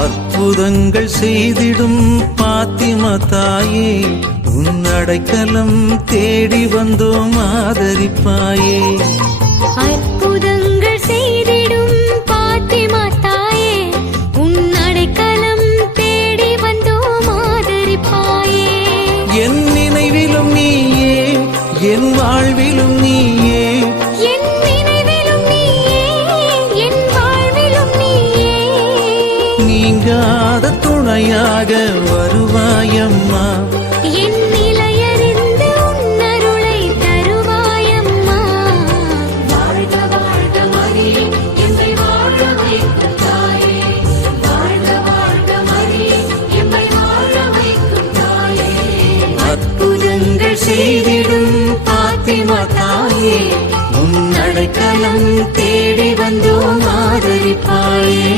அற்புதங்கள் செய்திடும் பாத்திமா தாயே, உன் அடைக்கலம் தேடி வந்தோம் ஆதரிப்பாயே. அற்புதங்கள் செய்திடும் பாத்திமா தாயே, உன் அடைக்கலம் தேடி வந்தோம் ஆதரிப்பாயே. என் நினைவிலும் நீயே, என் வாழ்விலும் நீயே, என் நினைவிலும் நீயே, என் வாழ்விலும் நீயே. நீங்காத துணையாக வருவாயம்மா. என் நிலையறிந்து உன்னருளை தருவாயம்மா. வாழ்க வாழ்க மரியே, எம்மை வாழ வைக்கும் தாயே. வாழ்க வாழ்க மரியே, எம்மை வாழ வைக்கும் தாயே. அற்புதங்கள் செய்திடும் பாத்திமா தாயே, உன் அடைக்கலம் தேடி வந்தோம் ஆதரிப்பாயே.